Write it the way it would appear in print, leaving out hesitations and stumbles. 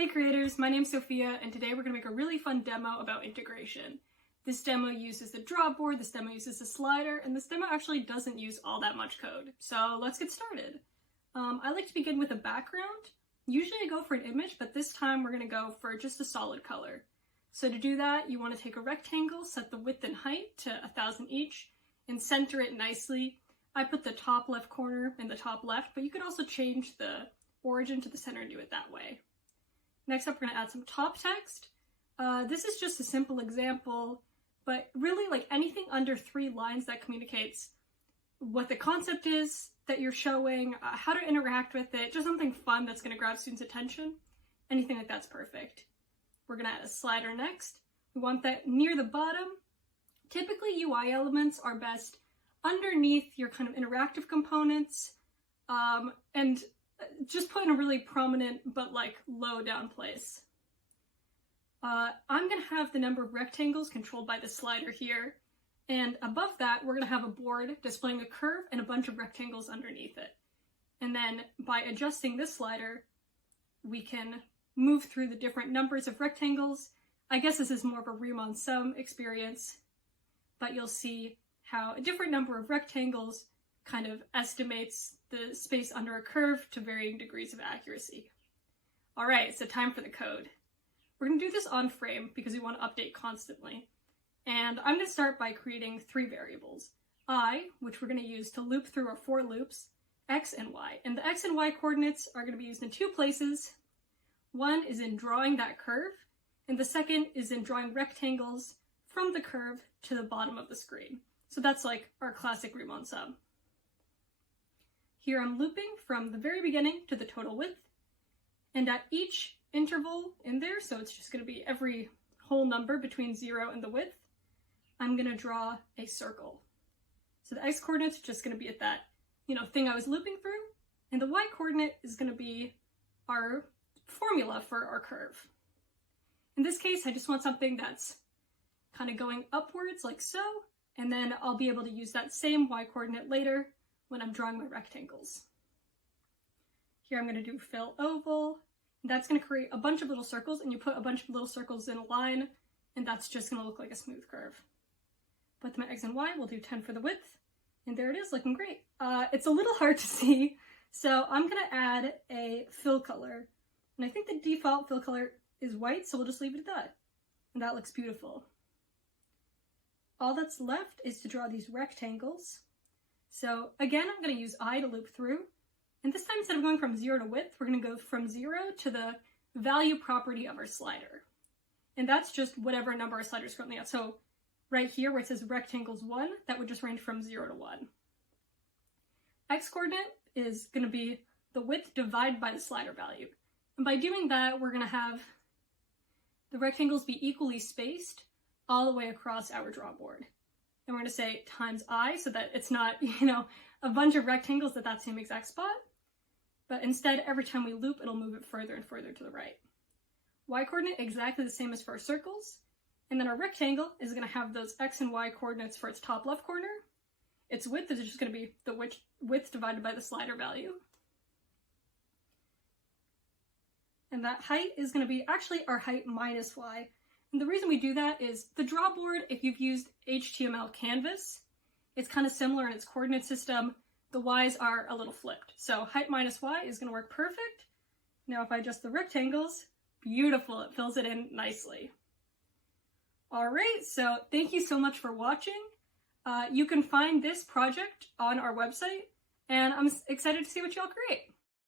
Hey creators, my name's Sophia, and today we're going to make a really fun demo about integration. This demo uses the draw board, this demo uses the slider, and this demo actually doesn't use all that much code. So let's get started. I like to begin with a background. Usually I go for an image, but this time we're going to go for just a solid color. So to do that, you want to take a rectangle, set the width and height to 1,000 each, and center it nicely. I put the top left corner in the top left, but you could also change the origin to the center and do it that way. Next up, we're going to add some top text. This is just a simple example, but really like anything under 3 lines that communicates what the concept is that you're showing, how to interact with it, just something fun that's going to grab students' attention. Anything like that's perfect. We're going to add a slider next. We want that near the bottom. Typically UI elements are best underneath your kind of interactive components, and just put in a really prominent but like low down place. I'm going to have the number of rectangles controlled by the slider here, and above that we're going to have a board displaying a curve and a bunch of rectangles underneath it. And then by adjusting this slider, we can move through the different numbers of rectangles. I guess this is more of a Riemann sum experience, but you'll see how a different number of rectangles kind of estimates the space under a curve to varying degrees of accuracy. All right, so time for the code. We're going to do this on frame because we want to update constantly. And I'm going to start by creating 3 variables. I, which we're going to use to loop through our 4 loops, x and y. And the x and y coordinates are going to be used in 2 places. One is in drawing that curve, and the second is in drawing rectangles from the curve to the bottom of the screen. So that's like our classic Riemann sum. Here I'm looping from the very beginning to the total width, and at each interval in there, so it's just going to be every whole number between 0 and the width, I'm going to draw a circle. So the x-coordinate's just going to be at that, thing I was looping through, and the y-coordinate is going to be our formula for our curve. In this case, I just want something that's kind of going upwards like so, and then I'll be able to use that same y-coordinate later when I'm drawing my rectangles. Here I'm going to do fill oval. That's going to create a bunch of little circles, and you put a bunch of little circles in a line, and that's just going to look like a smooth curve. But my x and y, we'll do 10 for the width, and there it is, looking great. It's a little hard to see, so I'm going to add a fill color, and I think the default fill color is white, so we'll just leave it at that, and that looks beautiful. All that's left is to draw these rectangles. So again, I'm going to use I to loop through, and this time instead of going from 0 to width, we're going to go from 0 to the value property of our slider. And that's just whatever number our slider is currently at. So right here where it says rectangles 1, that would just range from 0 to 1. X-coordinate is going to be the width divided by the slider value. And by doing that, we're going to have the rectangles be equally spaced all the way across our draw board. And we're going to say times I, so that it's not, a bunch of rectangles at that same exact spot, but instead every time we loop, it'll move it further and further to the right. Y-coordinate exactly the same as for our circles, and then our rectangle is going to have those x and y coordinates for its top left corner. Its width is just going to be the width divided by the slider value. And that height is going to be actually our height minus y. And the reason we do that is the draw board, if you've used HTML Canvas, it's kind of similar in its coordinate system. The y's are a little flipped. So height minus y is going to work perfect. Now if I adjust the rectangles, beautiful, it fills it in nicely. All right, so thank you so much for watching. You can find this project on our website, and I'm excited to see what y'all create.